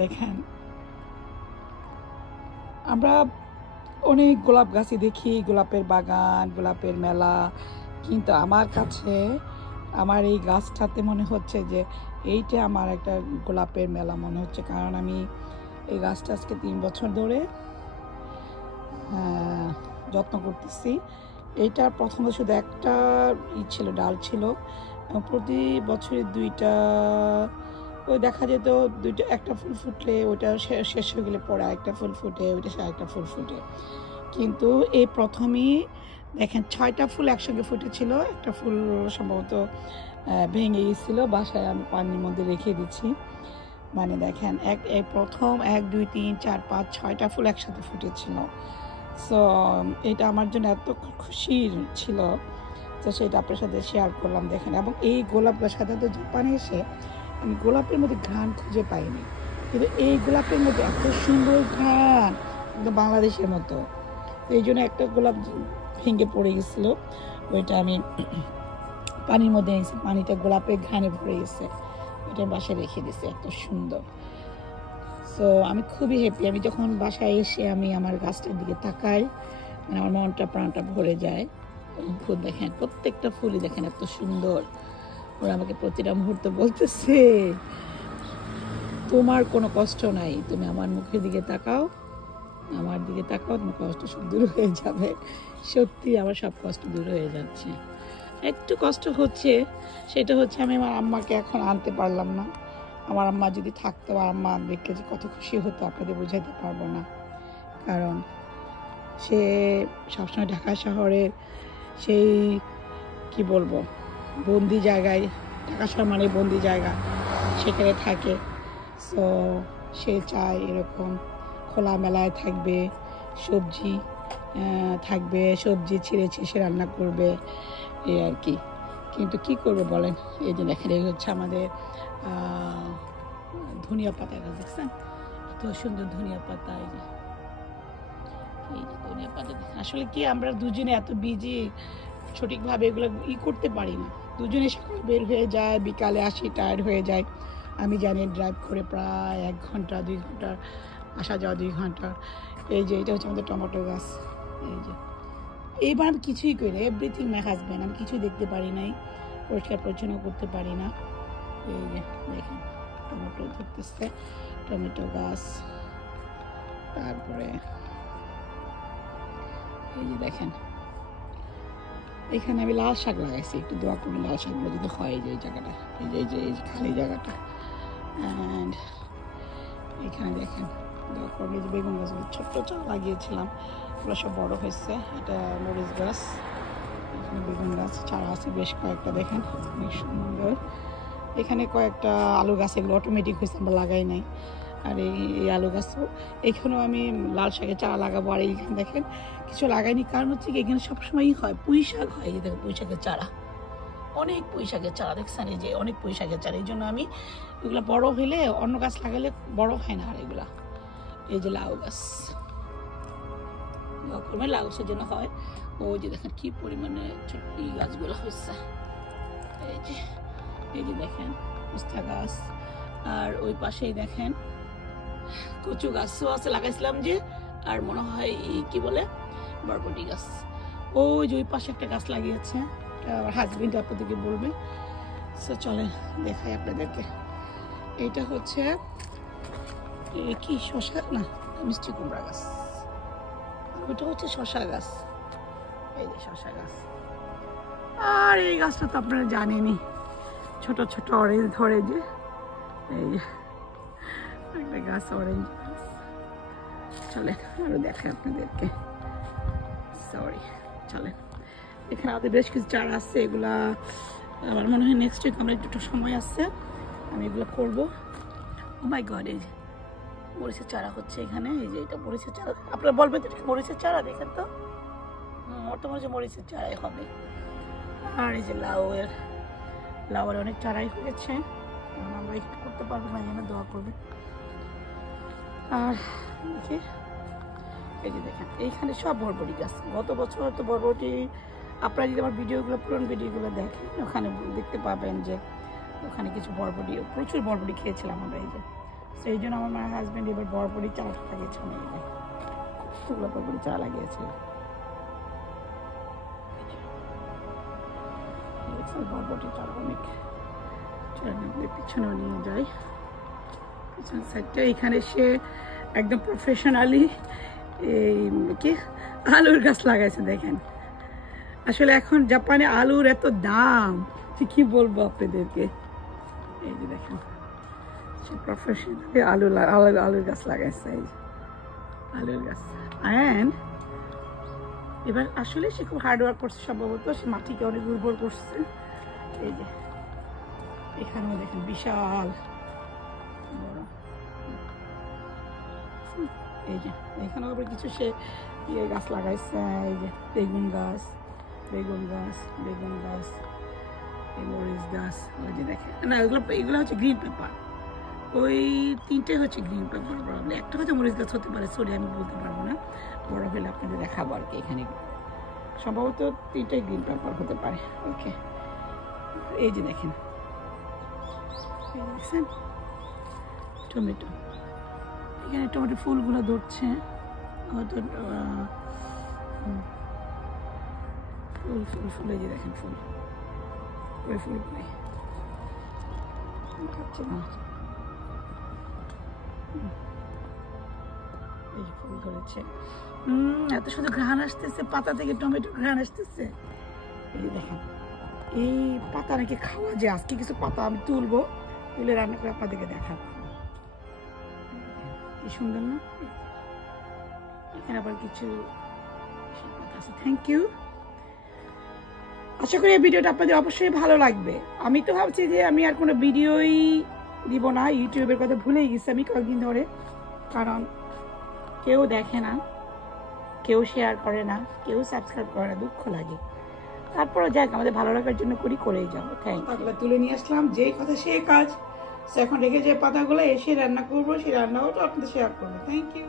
দেখেন আমরা অনেক গোলাপ গাছই দেখি, গোলাপের বাগান, গোলাপের মেলা, কিন্তু আমার কাছে আমার এই গাছটাতে মনে হচ্ছে যে এইটা আমার একটা গোলাপের মেলা মনে হচ্ছে। কারণ আমি এই গাছটা আজকে 3 বছর ধরে যত্ন করতেছি। এইটার প্রথমে শুধু একটা ছিল, ডাল ছিল, এবং প্রতি বছরে 2টা ওই দেখা যেত, একটা ফুল ফুটলে ওইটা শেষ হয়ে গেলে পরে আরেকটা ফুল ফুটে, ওইটা আরেকটা ফুল ফুটে। কিন্তু এই প্রথমেই দেখেন 6টা ফুল একসঙ্গে ফুটেছিল। একটা ফুল সম্ভবত ভেঙে গিয়েছিল, বাসায় আমি পানির মধ্যে রেখে দিচ্ছি। মানে দেখেন প্রথম 1 2 3 4 5 6টা ফুল একসাথে ফুটেছিল। সো এটা আমার জন্য এত খুশির ছিল তো সেটা আপনার সাথে শেয়ার করলাম। দেখেন, এবং এই গোলাপ গাছ সাধারণত জাপানে এসে আমি গোলাপের মধ্যে ঘ্রাণ খুঁজে পাইনি, কিন্তু এই গোলাপের মধ্যে এত সুন্দর ঘ্রাণ, একদম বাংলাদেশের মতো। তো এই জন্য একটা গোলাপ ভেঙে পড়ে গেছিলো, ওইটা আমি পানির মধ্যে এনেছি, পানিটা গোলাপের ঘ্রাণে ভরে গেছে, ওইটা বাসায় রেখে দিয়েছি, এত সুন্দর। সো আমি খুবই হ্যাপি। আমি যখন বাসায় এসে আমি আমার গাছটার দিকে তাকাই, মানে আমার মনটা প্রাণটা ভরে যায়। ফুল দেখেন, প্রত্যেকটা ফুলই দেখেন এত সুন্দর। ওরা আমাকে প্রতিটা মুহূর্তে বলতেছে তোমার কোনো কষ্ট নাই, তুমি আমার মুখের দিকে তাকাও, আমার দিকে তাকাও, তোমার কষ্ট সব দূর হয়ে যাবে। সত্যি আমার সব কষ্ট দূর হয়ে যাচ্ছে। একটু কষ্ট হচ্ছে, সেটা হচ্ছে আমি আমার আম্মাকে এখন আনতে পারলাম না। আমার আম্মা যদি থাকতো, আম্মা দেখলে যে কত খুশি হতো আপনাদের বোঝাতে পারবো না। কারণ সে সবসময় ঢাকা শহরের সেই কি বলবো বন্দি জায়গায়, ঢাকা শহর মানে বন্দি জায়গা, সেখানে থাকে। সো সে চায় এরকম খোলামেলায় থাকবে, সবজি থাকবে, সবজি ছিঁড়ে সে রান্না করবে, এই আর কি। কিন্তু কি করবে বলেন, এই যে দেখেন এই হচ্ছে আমাদের ধনিয়া পাতা গাছ, দেখছেন এত সুন্দর ধনিয়া পাতা। এই যে ধনিয়া পাতা দেখেন, আসলে কি আমরা দুজনে এত বিজি, সঠিকভাবে এগুলো করতে পারি না। দুজনে সকালে বের হয়ে যায়, বিকালে আসি, টায়ার্ড হয়ে যায়। আমি জানি ড্রাইভ করে প্রায় 1 ঘন্টা 2 ঘন্টা, আসা যাওয়া 2 ঘন্টা। এই যে এটা হচ্ছে আমাদের টমেটো গাছ। এই যে এইবার আমি কিছুই করি না, এভরিথিং মাই হাজব্যান্ড, আমি কিছুই দেখতে পারি নাই, পরিষ্কার পরিচ্ছন্ন করতে পারি না। এই যে দেখেন টমেটো ধরতেছে, টমেটো গাছ। তারপরে এই যে দেখেন এখানে আমি লাল শাক লাগাইছি, একটু দোয়া করি লাল শাকগুলো যদি হয়। যে এই জায়গাটা, এই যে খালি জায়গাটা, অ্যান্ড এখানে দেখেন দোয়া করলে যে বেগুন গাছগুলো ছোট্ট চারা লাগিয়েছিলাম, ওগুলো সব বড় হয়েছে। এটা মরিচ গাছ, এখানে বেগুন গাছ চারা আছে বেশ কয়েকটা, দেখেন অনেক সুন্দর। এখানে কয়েকটা আলু গাছ, এগুলো অটোমেটিক হয়েছে, আমরা লাগাই নাই। আর এই আলু গাছও এখানেও আমি লাল শাকের চারা লাগাবো। আর এইখানে দেখেন কিছু লাগাইনি, কারণ হচ্ছে কি এখানে সবসময়ই হয় পুঁই শাক হয়। এই দেখেন পুঁই শাকের চারা, অনেক পুঁই শাকের চারা দেখছেন, এই যে অনেক পুঁই শাকের চারা। এই জন্য আমি এগুলো বড় হইলে অন্য গাছ লাগালে বড় হয় না। আর এগুলা এই যে লাউ গাছ, লাউ গাছের জন্য হয়। ওই যে দেখেন কি পরিমাণে ছোট্ট গাছগুলো হয়েছে। এই যে দেখেন উস্তা গাছ, আর ওই পাশেই দেখেন কচু গাছও আছে লাগাইছিলাম যে, আর মনে হয় কি বলে বরবটি গাছ। ওই যে ওই পাশে একটা গাছ লাগিয়েছে, আমার হাজবেন্ড আপনাদেরকে বলবে। সো চলেন দেখাই আপনাদেরকে। এইটা হচ্ছে কি শসা না, মিষ্টি কুমড়া গাছ। ওইটা হচ্ছে শসা গাছ, এই যে শসা গাছ। আর এই গাছটা তো আপনারা জানেনই, ছোট ছোট অরেঞ্জ ধরে যে, এই যে একটা গাছ অরেঞ্জ গাছ। চলেন আরো দেখাই আপনাদেরকে, সরি চলেন। এখানে আমাদের বেশ কিছু চারা আছে, এগুলা আমার মনে হয় নেক্সট উইক আমরা একটু সময় আসছে, আমি এগুলো করবো। ও মাই গড, এই যে মরিচের চারা হচ্ছে এখানে। এই যে এটা মরিচের চারা, আপনারা বলবেন তো মরিচের চারা, দেখেন তো মতো মনে হচ্ছে মরিচের চারাই হবে। আর এই যে লাউয়ের অনেক চারাই হয়েছে, এখন আমরা একটু করতে পারবো না, যেন দোয়া করবে। আর এই যে দেখেন এইখানে সব বরবটি গাছ। গত বছর তো বরবটি, আপনারা যদি আমার ভিডিওগুলো, পুরনো ভিডিওগুলো দেখেন, ওখানে দেখতে পাবেন যে ওখানে কিছু বরবটি, প্রচুর বরবটি খেয়েছিলাম আমরা। এই যে সেই জন্য আমার হাজব্যান্ড এবার বরবরি চারাটা লাগিয়েছে অনেক, খুবগুলো বরবরি চারা লাগিয়েছে। বরবটি চারা অনেক, পিছনেও নিয়ে যায় পিছনের সাইডটা। এখানে সে একদম প্রফেশনালি এই কি আলুর গাছ লাগাইছে দেখেন। আসলে এখন জাপানে আলুর এত দাম কি বলবো আপনাদেরকে। এই যে দেখেন সে প্রফেশনালি আলুর গাছ লাগাইছে, এই যে আলুর গাছ। অ্যান্ড এবার আসলে সে খুব হার্ডওয়ার্ক করছে, সম্ভবত সে মাটিকে অনেক উর্বর করছে। এই যে এখানেও দেখেন বিশাল এই যে এখানেও আবার কিছু সে ইয়ে গাছ লাগাইছে। এই যে বেগুন গাছ, মরিচ গাছ। ওই যে দেখেন না, এগুলো হচ্ছে গ্রিন পেপার। ওই তিনটে হচ্ছে গ্রিন পেপার, প্রবলেম একটা হচ্ছে মরিচ গাছ হতে পারে, সরি আমি বলতে পারবো না, বড় হলে আপনাদের দেখাবো আর কি। এখানে সম্ভবত তিনটে গ্রিন পেপার হতে পারে। ওকে, এই যে দেখেন টমেটো, এখানে টমেটো ফুলগুলো ধরছে, হয়তো ফুল এই যে দেখেন ফুল, ওই ফুল কই খাচ্ছে না, এই ফুল ধরেছে। এত সুন্দর ঘ্রাণ আসতেছে পাতা থেকে, টমেটো ঘ্রাণ আসতেছে। এই যে দেখেন এই পাতা নাকি খাওয়া যায়। আজকে কিছু পাতা আমি তুলবো, তুলে রান্না করে আপনাদেরকে দেখাবো। কি সুন্দর না? এখানে আবার কিছু পাতা আছে। Thank you. আশা করি এই ভিডিওটা আপনাদের অবশ্যই ভালো লাগবে। আমি তো ভাবছি যে আমি আর কোনো ভিডিওই দিব না, ইউটিউবের কথা ভুলেই গেছি আমি কয়েকদিন ধরে, কারণ কেউ দেখে না, কেউ শেয়ার করে না, কেউ সাবস্ক্রাইব করে না, দুঃখ লাগে। তারপরে যাক, আমাদের ভালো লাগার জন্য করেই যাবো। Thank you. তুলে নিয়ে আসলাম, যেই কথা সেই কাজ। এখন রেখে যে পাতাগুলো এসে রান্না করবো, সেই রান্নাও তো আপনাদের শেয়ার করবো। Thank you.